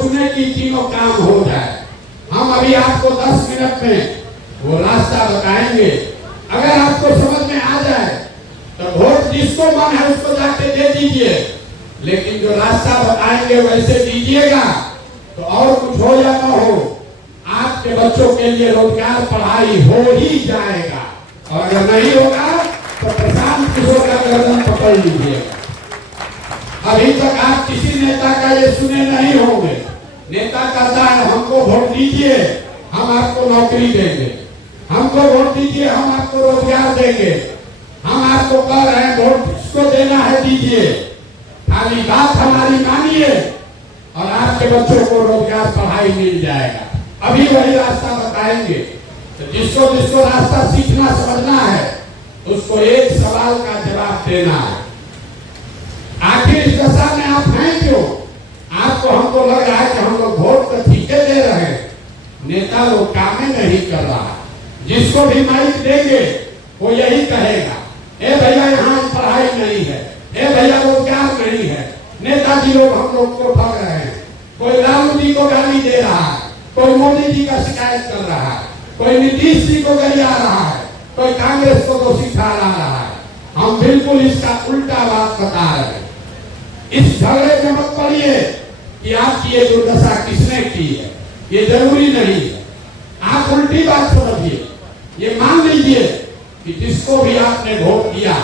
चुने कि तीनों काम हो जाए। हम अभी आपको 10 मिनट में वो रास्ता बताएंगे। अगर आपको समझ में आ जाए तो वोट जिसको मन है उसको जाके दे दीजिए, लेकिन जो रास्ता बताएंगे वैसे दीजिएगा। तो और कुछ हो या न हो, आपके बच्चों के लिए रोजगार पढ़ाई हो ही जाएगा। और अगर नहीं होगा तो प्रशांत किशोर का गर्दन पकड़ लीजिएगा। अभी तक आप किसी नेता का ये सुने नहीं होंगे। नेता कहता है हमको वोट दीजिए, हम आपको नौकरी देंगे, हमको वोट दीजिए, हम आपको रोजगार देंगे, हम आपको कह रहे हैं वोट किसको देना है दीजिए, खाली बात हमारी मानिए और आपके बच्चों को रोजगार पढ़ाई मिल जाएगा। अभी वही रास्ता बताएंगे। तो जिसको जिसको रास्ता सीखना समझना है उसको एक सवाल का जवाब देना है, आखिर इस दशा में आप हैं क्यों? आपको हमको लग रहा है कि हम लोग वोट तो ठीके दे रहे हैं, नेता लोग काम नहीं कर रहा। जिसको भी माइक देंगे वो यही कहेगा, ए भैया यहाँ पढ़ाई नहीं है, ए भैया रोजगार नहीं है, नेताजी लोग हम लोग को ठग रहे हैं। कोई लालू जी को गाली दे रहा है, कोई मोदी जी का शिकायत कर रहा है, कोई नीतीश जी को गरिया रहा है, कोई कांग्रेस को दोषी ठहरा रहा है। हम बिल्कुल इसका उल्टा बात बता रहे हैं। इस झगड़े में मत पड़िए कि आपकी ये दुर्दशा किसने की है, ये जरूरी नहीं है। आप उल्टी बात समझिए, ये मान लीजिए कि जिसको भी आपने वोट दिया,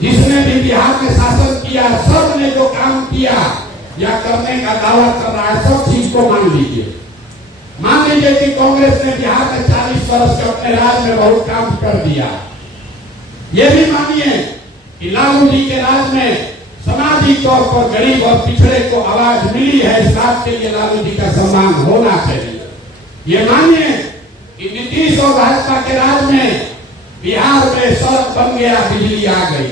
जिसने भी बिहार में शासन किया, सब ने जो काम किया या करने का दावा कर रहा है, सब चीज को मान लीजिए। मान लीजिए कि कांग्रेस ने बिहार में 40 वर्ष के अपने राज में बहुत काम कर दिया। ये भी मानिए कि लालू जी के राज में सामाजिक तौर पर गरीब और पिछड़े को आवाज मिली है, इस बात के लिए लालू जी का सम्मान होना चाहिए। ये मानिए कि नीतीश और भाजपा के राज में बिहार में सड़क बन गया, बिजली आ गई।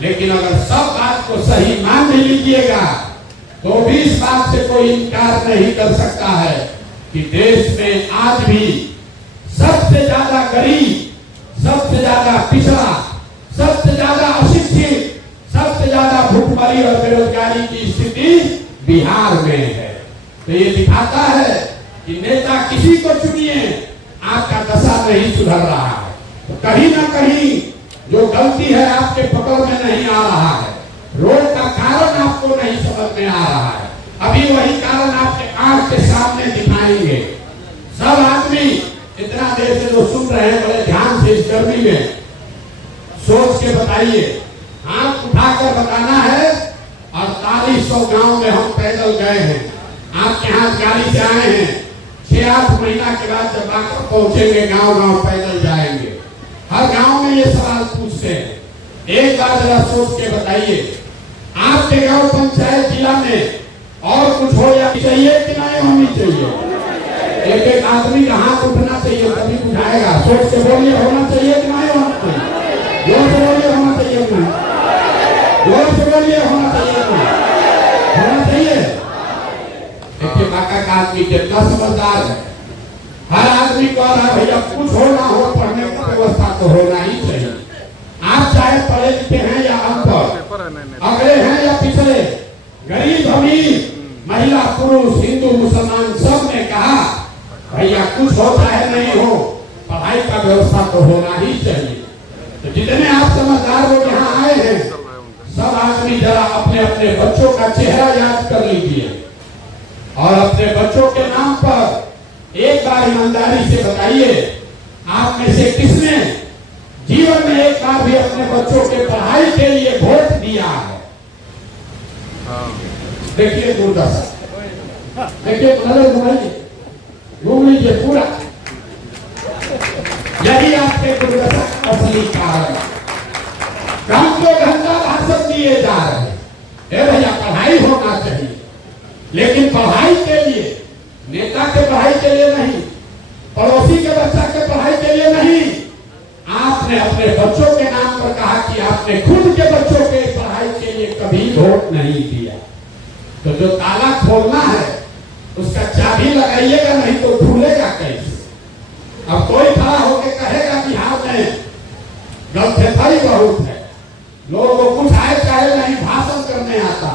लेकिन अगर सब बात को सही मान भी लीजिएगा तो भी इस बात से कोई इनकार नहीं कर सकता है कि देश में आज भी सबसे ज्यादा गरीब, सबसे ज्यादा पिछड़ा, सबसे ज्यादा अशिक्षित, सबसे ज्यादा भूखमरी और बेरोजगारी की स्थिति बिहार में है। तो ये दिखाता है कि नेता किसी को चुनिए, आपका दशा नहीं सुधर रहा है। तो कहीं ना कहीं जो गलती है आपके पकड़ में नहीं आ रहा है, रोग का कारण आपको नहीं समझ में आ रहा है। अभी वही कारण आपके आंख के सामने दिखाएंगे। सब आदमी इतना देर से जो सुन रहे हैं बड़े ध्यान से इस गर्मी में सोच के बताइए। हाथ उठाकर बताना है। 4800 गांव में हम पैदल गए हैं। आपके यहाँ गाड़ी से आए हैं। 6-8 महीना के बाद जब आकर पहुंचेंगे गांव गांव पैदल जाएंगे। हर गांव में ये सवाल पूछते हैं। एक बार जरा सोच के बताइए, आपके गांव पंचायत जिला में और कुछ हो या चाहिए कि नहीं होनी चाहिए? एक एक आदमी का हाथ उठना चाहिए, तभी उठाएगा। सोच के बोलिए, होना चाहिए कि नहीं होना चाहिए? जोर से बोलिए, होना चाहिए कि नहीं? जोर से बोलिए, होना चाहिए कि नहीं? होना चाहिए। देखिए बाका का आदमी कितना समझदार है। हर आदमी कह रहा है भैया कुछ हो ना हो, पढ़ने की व्यवस्था तो होना ही चाहिए। आप चाहे पढ़े लिखे हैं या अनपढ़, अगड़े हैं या पिछड़े, गरीब अमीर, महिला पुरुष, हिंदू मुसलमान, सब ने कहा भैया कुछ हो चाहे नहीं हो, पढ़ाई का व्यवस्था तो होना ही चाहिए। तो जितने आप समझदार लोग यहाँ आए हैं, सब आदमी जरा अपने अपने बच्चों का चेहरा याद कर लीजिए और अपने बच्चों के नाम पर एक बार ईमानदारी से बताइए, आप में से किसने जीवन में एक बार भी अपने बच्चों के पढ़ाई के लिए वोट दिया है? देखिए दुर्दशा, देखिए नजर घुमाइए, घूम लीजिए पूरा। यही आपके दुर्दशा का असली कारण है। घंटों घंटा भाषण दिए जा रहे हैं, भैया पढ़ाई होना चाहिए, लेकिन पढ़ाई के लिए, नेता के पढ़ाई के लिए नहीं, पड़ोसी के बच्चा के पढ़ाई के लिए नहीं, आपने अपने बच्चों के नाम पर कहा कि आपने खुद के बच्चों के पढ़ाई के लिए कभी वोट नहीं दिया। तो जो ताला खोलना है उसका चाबी लगाइएगा, नहीं तो खुलेगा कैसे? अब कोई खड़ा होकर कहेगा बिहार में गलतफहमी बहुत है, लोगों को कुछ आए चाहे नहीं भाषण करने आता,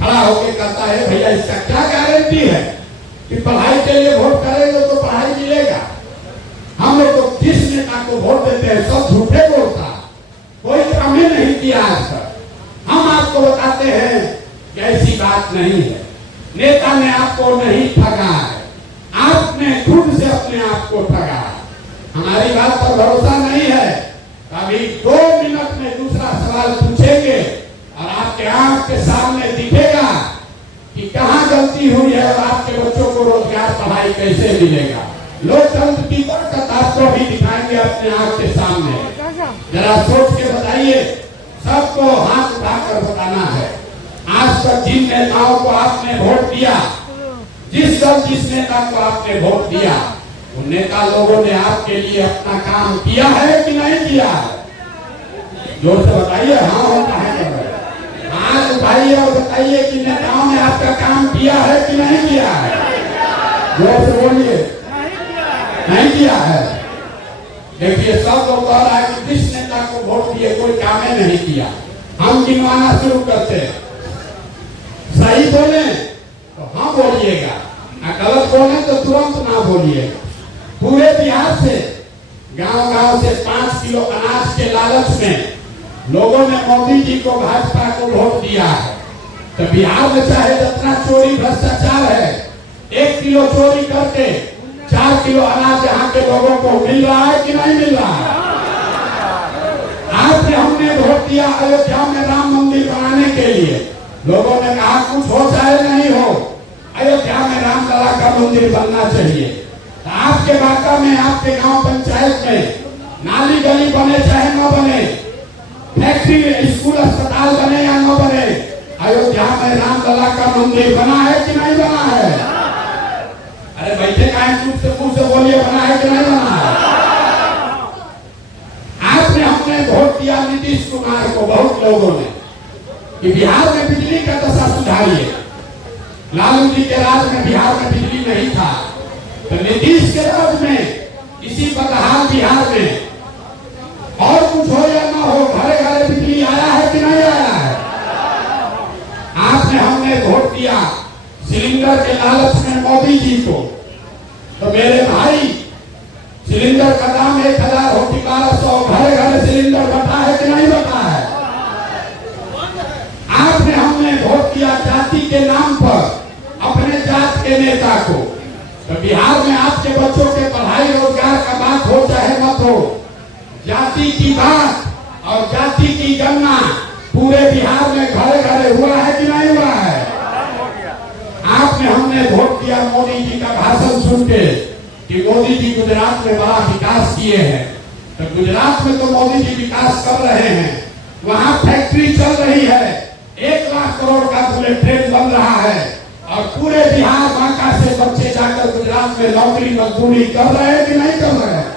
खड़ा होकर कहता है भैया इसका क्या गारंटी है कि पढ़ाई के लिए वोट करेंगे तो पढ़ाई मिलेगा। हम लोग तो जिस नेता को वोट देते हैं सब झूठे बोलता, कोई काम ही नहीं किया आज तक। हम आपको बताते हैं कि ऐसी बात नहीं है, नेता ने आपको नहीं ठगा है, आपने खुद से अपने आप को ठगा। हमारी बात पर भरोसा नहीं है, अभी 2 मिनट में दूसरा सवाल पूछेंगे और आपके आंख के सामने दिखेगा कि कहां गलती हुई है और आपके बच्चों को रोजगार पढ़ाई कैसे मिलेगा। लोकतंत्र की बरकत आपको भी दिखाएंगे अपने आंख के सामने। जरा सोच के बताइए, सबको हाथ उठाकर बताना है। आज तक जिन नेताओं को आपने वोट दिया, जिस नेता को आपने वोट दिया, उन नेता लोगों ने आपके लिए अपना काम किया है कि नहीं किया? जोर से बताइए। हाँ होता है, हाथ उठाइए और बताइए कि नेताओं ने आपका काम किया है कि नहीं किया है। जोर से बोलिए। नहीं किया है। देखिए सब लोग कह रहा है कि जिस नेता को वोट दिए कोई काम ही नहीं किया। हम गिनवाना शुरू करते हैं, सही बोले तो हाँ बोलिएगा, गलत बोले तो तुरंत ना बोलिएगा। पूरे बिहार से गांव-गांव से 5 किलो अनाज के लालच में लोगों ने मोदी जी को, भाजपा को वोट दिया है। तो बिहार में चाहे जितना चोरी भ्रष्टाचार है, 1 किलो चोरी करके 4 किलो अनाज यहाँ के लोगों को मिल रहा है कि नहीं मिल रहा है? आज हमने वोट दिया अयोध्या में राम मंदिर बनाने के लिए, लोगों ने कहा कुछ हो चाहे नहीं हो, अयोध्या में रामलला का मंदिर बनना चाहिए। आपके बाका में, आपके गांव पंचायत में नाली गली बने चाहे न बने, फैक्ट्री, स्कूल, अस्पताल बने या न बने, अयोध्या में रामलला का मंदिर बना है कि नहीं बना है? अरे बैठे काहे चुप से मुंह से बोलिए, बना है कि नहीं बना है? आपने हमने वोट दिया नीतीश कुमार को, बहुत लोगों ने, कि बिहार में बिजली का दशा सुधारिए। लालू जी के राज में बिहार में बिजली नहीं था, तो नीतीश के राज में इसी बदहाल बिहार में और कुछ हो या ना हो, घरे घरे बिजली आया है कि नहीं आया है? आपने हमने वोट दिया सिलेंडर के लालच में मोदी जी को, तो मेरे भाई सिलेंडर का दाम 1000 हो कि 1200, घरे घरे सिलेंडर बटा है कि नहीं बटा है? आपने हमने वोट दिया जाति के नाम पर अपने जात के नेता को, तो बिहार में आपके बच्चों के पढ़ाई रोजगार का बात हो चाहे मत हो, जाति की बात और जाति की गणना पूरे बिहार में घरे घरे हुआ है कि नहीं हुआ है? आपने हमने वोट दिया मोदी जी का भाषण सुन के कि मोदी जी गुजरात में बड़ा विकास किए हैं, तो गुजरात में तो मोदी जी विकास कर रहे हैं, वहां फैक्ट्री चल रही है, 1 लाख करोड़ का बुलेट ट्रेन बन रहा है और पूरे बिहार बांका से बच्चे जाकर गुजरात में नौकरी मजदूरी कर रहे हैं कि नहीं कर रहे हैं?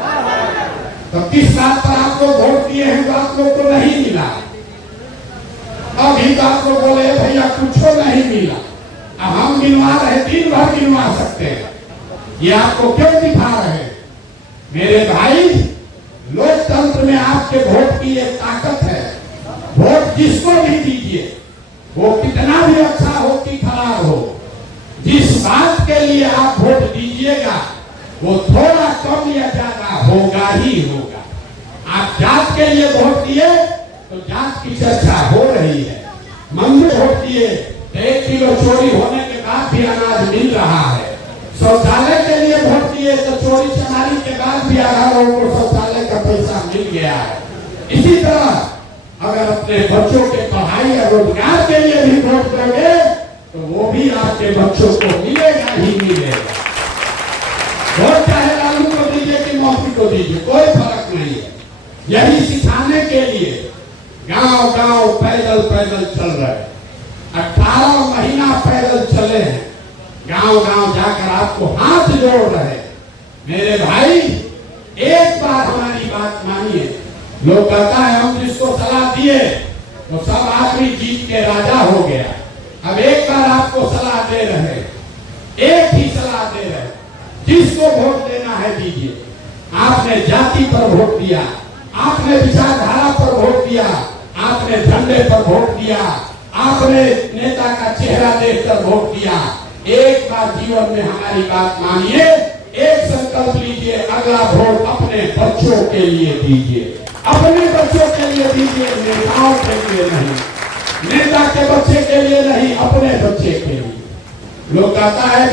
तो किस बात पर आप लोग वोट दिए हैं तो आप लोग को नहीं मिला? अभी तो आप लोग बोले भैया कुछ नहीं मिला। अब हम गिनवा रहे, दिन भर गिनवा सकते हैं, ये आपको क्यों दिखा रहे? मेरे भाई, लोकतंत्र में आपके वोट की एक ताकत है। वोट जिसको भी दीजिए, वो कितना भी अच्छा हो कि खराब हो, जिस बात के लिए आप वोट दीजिएगा वो थोड़ा कम या ज्यादा होगा ही होगा। आप जात के लिए वोट दिए तो जात की चर्चा हो रही है, मंदिर वोट दिए तो 1 किलो चोरी होने के बाद भी अनाज मिल रहा है, शौचालय के लिए वोट दिए तो चोरी चमारी के बाद भी आधारों को शौचालय का पैसा मिल गया है। इसी तरह अगर अपने बच्चों के पढ़ाई या रोजगार के लिए भी वोट दोगे तो वो भी आपके बच्चों को मिलेगा ही मिलेगा। वोट चाहे लालू को दीजिए कि मोदी को दीजिए, कोई फर्क नहीं है। यही सिखाने के लिए गांव गांव पैदल पैदल चल रहे, 18 महीना पैदल चले हैं, गांव गांव जाकर आपको हाथ जोड़ रहे। मेरे भाई, एक बार हमारी बात मानिए। लोग कहता है हम जिसको सलाह दिए तो सब आदमी जीत के राजा हो गया। अब एक बार आपको सलाह दे रहे, एक ही सलाह दे रहे, जिसको वोट देना है दीजिए। आपने जाति पर वोट दिया, आपने विचारधारा पर वोट दिया, आपने झंडे पर वोट दिया, आपने नेता का चेहरा देखकर वोट दिया। एक बार जीवन में हमारी बात मानिए, एक संकल्प लीजिए, अगला वोट अपने बच्चों के लिए दीजिए, अपने बच्चों के लिए दीजिए, नेताओं के लिए नहीं, नेता के बच्चे के लिए नहीं, अपने बच्चे के लिए। लोग कहता है